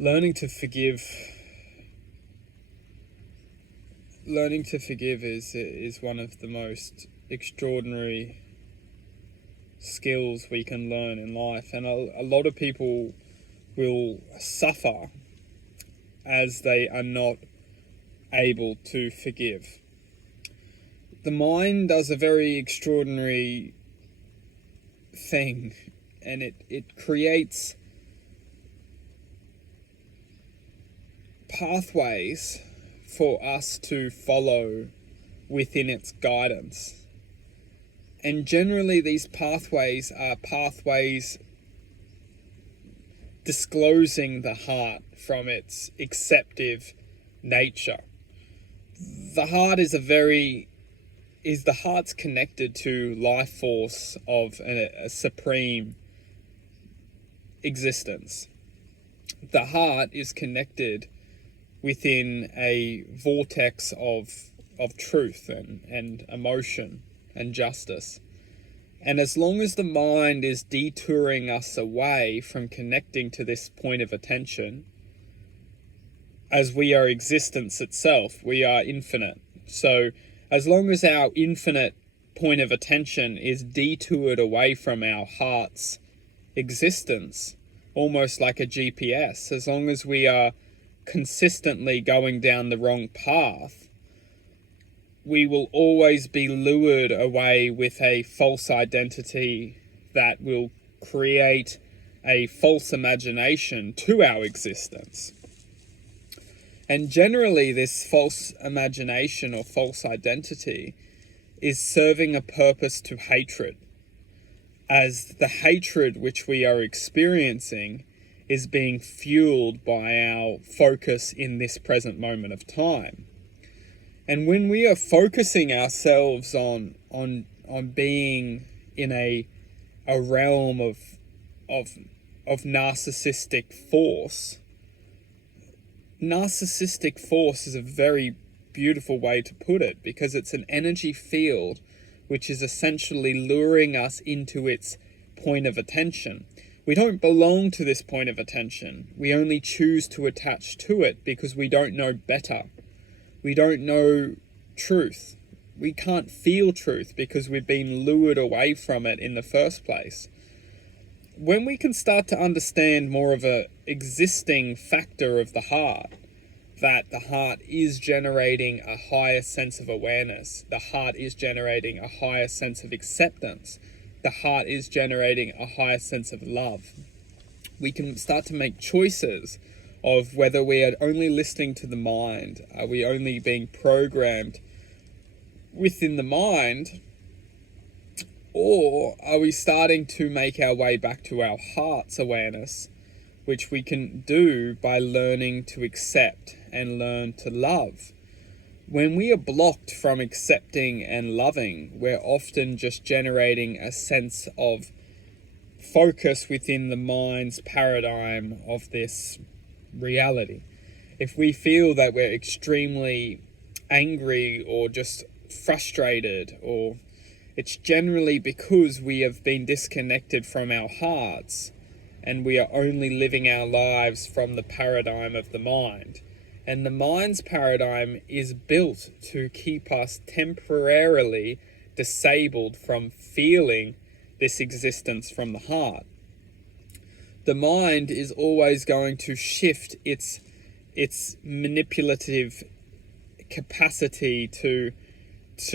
Learning to forgive is one of the most extraordinary skills we can learn in life, and a lot of people will suffer as they are not able to forgive. The mind does a very extraordinary thing, and it creates pathways for us to follow within its guidance. And generally these pathways are pathways disclosing the heart from its acceptive nature. The heart is the heart's connected to life force of a supreme existence. The heart is connected within a vortex of truth and emotion and justice. And as long as the mind is detouring us away from connecting to this point of attention, as we are existence itself, we are infinite. So as long as our infinite point of attention is detoured away from our heart's existence, almost like a GPS, as long as we are consistently going down the wrong path, we will always be lured away with a false identity that will create a false imagination to our existence. And generally this false imagination or false identity is serving a purpose to hatred, as the hatred which we are experiencing is being fueled by our focus in this present moment of time. And when we are focusing ourselves on being in a realm of narcissistic force is a very beautiful way to put it, because it's an energy field which is essentially luring us into its point of attention. We don't belong to this point of attention. We only choose to attach to it because we don't know better. We don't know truth. We can't feel truth because we've been lured away from it in the first place. When we can start to understand more of a existing factor of the heart, that the heart is generating a higher sense of awareness, the heart is generating a higher sense of acceptance, the heart is generating a higher sense of love, we can start to make choices of whether we are only listening to the mind, are we only being programmed within the mind, or are we starting to make our way back to our heart's awareness, which we can do by learning to accept and learn to love. When we are blocked from accepting and loving, we're often just generating a sense of focus within the mind's paradigm of this reality. If we feel that we're extremely angry or just frustrated, or it's generally because we have been disconnected from our hearts and we are only living our lives from the paradigm of the mind. And the mind's paradigm is built to keep us temporarily disabled from feeling this existence from the heart. The mind is always going to shift its manipulative capacity to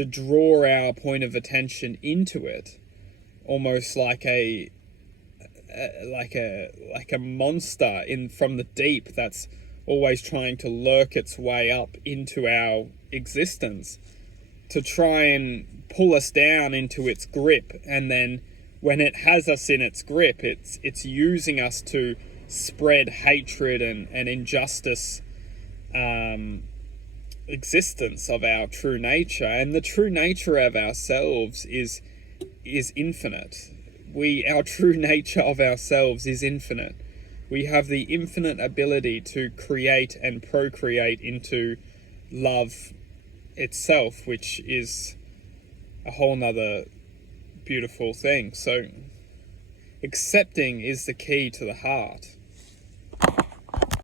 draw our point of attention into it, almost like a monster from the deep that's always trying to lurk its way up into our existence to try and pull us down into its grip. And then when it has us in its grip, it's using us to spread hatred and injustice existence of our true nature. And the true nature of ourselves is infinite. Our true nature of ourselves is infinite. We have the infinite ability to create and procreate into love itself, which is a whole nother beautiful thing. So accepting is the key to the heart.